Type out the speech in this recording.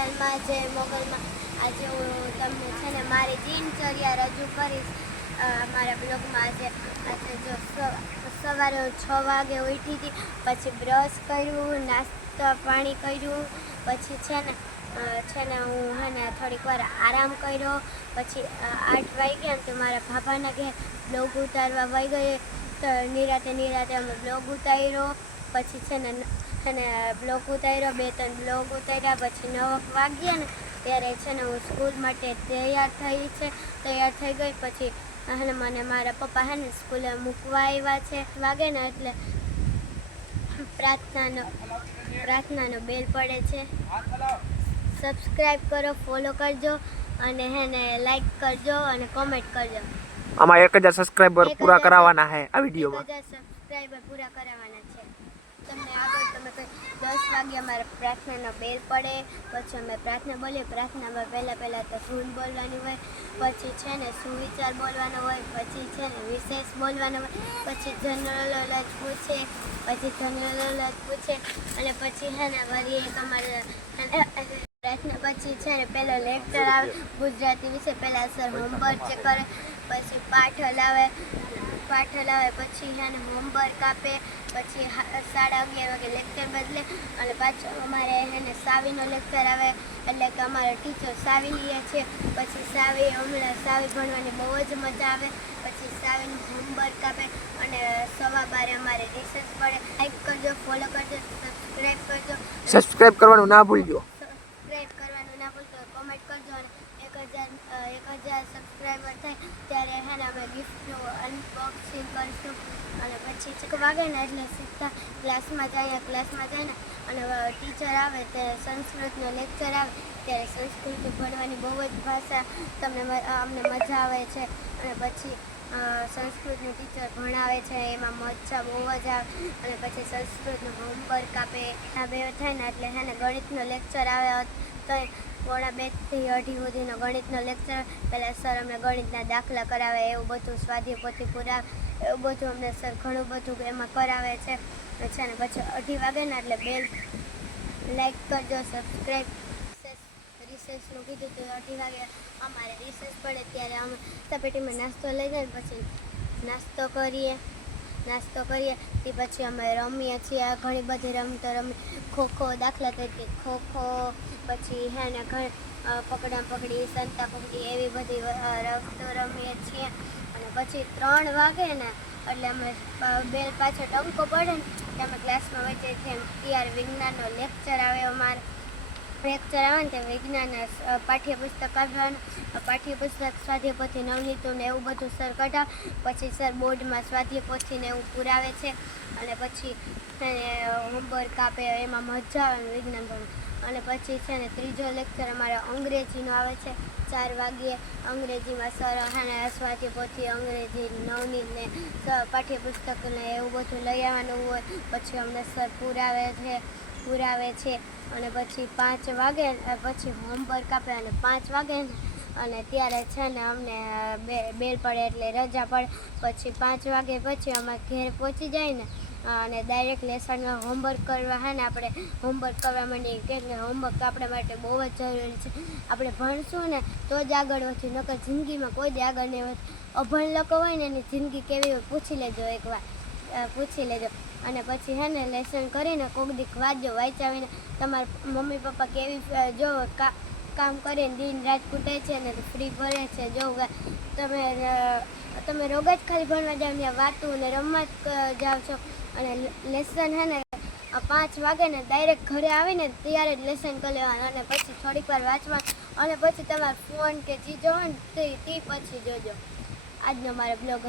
ઘડિયાળમાં જે મોગલમાં આજે હું તમને છે ને મારી દિનચર્યા રજૂ કરીશ મારા બ્લોગમાં. આજે જો સવારે હું 6 વાગે ઉઠી હતી, પછી બ્રશ કર્યું, નાસ્તા પાણી કર્યું, પછી છે ને હું થોડીક વાર આરામ કર્યો. પછી 8 વાગ્યા તો મારા ભાભાના ઘેર બ્લોગ ઉતારવા વહી ગઈ, તો નિરાતે અમે બ્લોગ ઉતાર્યો. પછી છે ને બ્લોગ ઉતાર્યો, 2-3 બ્લોગ ઉતાર્યા. પછી 9 વાગ્યા ને ત્યારે છે ને હું સ્કૂલ માટે તૈયાર થઈ ગઈ. પછી મને મારા પપ્પા સ્કૂલે મૂકવા આવ્યા છે. વાગે ને એટલે પ્રાર્થનાનો બેલ પડે છે. સબસ્ક્રાઈબ કરો, ફોલો કરજો અને લાઈક કરજો અને કોમેન્ટ કરજો. આમાં 1000 સબસ્ક્રાઇબર પૂરા કરાવવાના છે આ વિડિયોમાં. 1000 સબસ્ક્રાઇબર પૂરા કરાવવાના છે. તમને આગળ તમે 10 વાગે અમારે પ્રાર્થનાનો બેલ પડે, પછી અમે પ્રાર્થના બોલીએ. પ્રાર્થનામાં પહેલાં તો ધૂન બોલવાની હોય, પછી છે ને સુવિચાર બોલવાનો હોય, પછી છે ને વિશેષ બોલવાનો હોય, પછી જનરલ નોલેજ પૂછે, અને પછી વળી એક અમારે પ્રાર્થના પછી છે ને પહેલો લેક્ચર આવે ગુજરાતી વિશે. પહેલાં સર હોમવર્ક ચેક કરે, પછી પાઠ હલાવે, પછી હોમવર્ક આપે. પછી 11:30 વાગે લેક્ચર બદલે અને પાછો અમારે સાવીનો લેક્ચર આવે, એટલે કે અમારા ટીચર સાવી લે છે. પછી સાવી ભણવાની બહુ જ મજા આવે. પછી સાવીનું હોમવર્ક આપે અને 12:15 અમારે રિસેસ પડે. લાઈક કરજો, ફોલો કરજો, સબસ્ક્રાઈબ કરજો. સબસ્ક્રાઇબ કરવાનું ના ભૂલજો. કોમેન્ટ કરજો અને 1000 સબસ્ક્રાઈબર થાય ત્યારે અમે ગિફ્ટનું અનબોક્સિંગ કરીશું. અને પછી 1 વાગે ને એટલે સીધા ક્લાસમાં જઈને અને ટીચર આવે તે સંસ્કૃતનો લેક્ચર આવે ત્યારે સંસ્કૃત ભણવાની બહુ જ ભાષા અમને મજા આવે છે. અને પછી સંસ્કૃતનું ટીચર ભણાવે છે, એમાં મજા બહુ જ આવે. અને પછી સંસ્કૃતનું હોમવર્ક આપે. આ 2 થાય ને એટલે ગણિતનો લેક્ચર આવે, તો 1:45 થી 2:30 સુધીનો ગણિતનો લેક્ચર. પહેલાં સર અમને ગણિતના દાખલા કરાવે, એવું બધું સ્વાધ્યાય પોથી પુરાવે, એવું બધું અમને સર ઘણું બધું એમાં કરાવે છે. પછી 2:30 વાગે ને એટલે બેલ લાઈક કરજો, સબસ્ક્રાઈબ. રિસેસનું કીધું તો 2:30 વાગે અમારે રિસેસ પડે ત્યારે અમે પેટીમાં નાસ્તો લઈ જાય. પછી નાસ્તો કરીએ તે પછી અમે રમીએ છીએ. ઘણી બધી રમતો રમીએ, ખોખો, દાખલા તરીકે ખોખો, પછી પકડા પકડી, સંતા પકડી, એવી બધી રમતો રમીએ છીએ. અને પછી 3 વાગે ને એટલે અમે બેલ પાછળ ટંકો પડે ને એટલે અમે ક્લાસમાં વચ્ચે છીએ. ત્યારે વિજ્ઞાનનો લેક્ચર આવે ને તે વિજ્ઞાનના પાઠ્યપુસ્તક કાઢવાનું. પાઠ્યપુસ્તક સ્વાધ્યાય પોથી નવનીતું ને એવું બધું સર કઢાવે. પછી સર બોર્ડમાં સ્વાધ્યાય પોથીને એવું પુરાવે છે. અને પછી હોમવર્ક આપે, એમાં મજા આવે વિજ્ઞાન ભણવાનું. અને પછી છે ને ત્રીજો લેક્ચર અમારે અંગ્રેજીનો આવે છે 4 વાગ્યે. અંગ્રેજીમાં સર સ્વાધ્યાય પોથી, અંગ્રેજી નવનીત ને પાઠ્યપુસ્તકને એવું બધું લઈ આવવાનું હોય. પછી અમને સર પુરાવે છે. અને પછી 5 વાગે પછી હોમવર્ક આપે અને 5 વાગે અને ત્યારે છે ને અમને બેલ પડે એટલે રજા પડે. પછી 5 વાગે પછી અમે ઘેર પહોંચી જાય ને અને ડાયરેક્ટ લેસનમાં હોમવર્ક કરવા આપણે હોમવર્ક કરવા માંડીએ. કેમ કે હોમવર્ક આપણા માટે બહુ જ જરૂરી છે. આપણે ભણશું ને તો જ આગળ વધ્યું, નકર જિંદગીમાં કોઈ જ આગળ નહીં વધે. અભણ લોકો હોય ને એની જિંદગી કેવી હોય પૂછી લેજો એકવાર. અને પછી લેસન કરીને કોક દીક વાંચાવીને તમારા મમ્મી પપ્પા કેવી જો કામ કરીને દિન રાત કૂટે છે ને ફ્રી ભરે છે. જો તમે રોગ જ ખાલી ભણવા જાવ ને વાતું ને રમવા જ જાઓ છો. અને લેસન 5 વાગે ને ડાયરેક્ટ ઘરે આવીને ત્યારે જ લેસન કરી લેવાનું. અને પછી થોડીક વાર વાંચવાનું અને પછી તમારો ફોન કે ચીજો હોય ને તે પછી જોજો. આજનો મારો બ્લોગ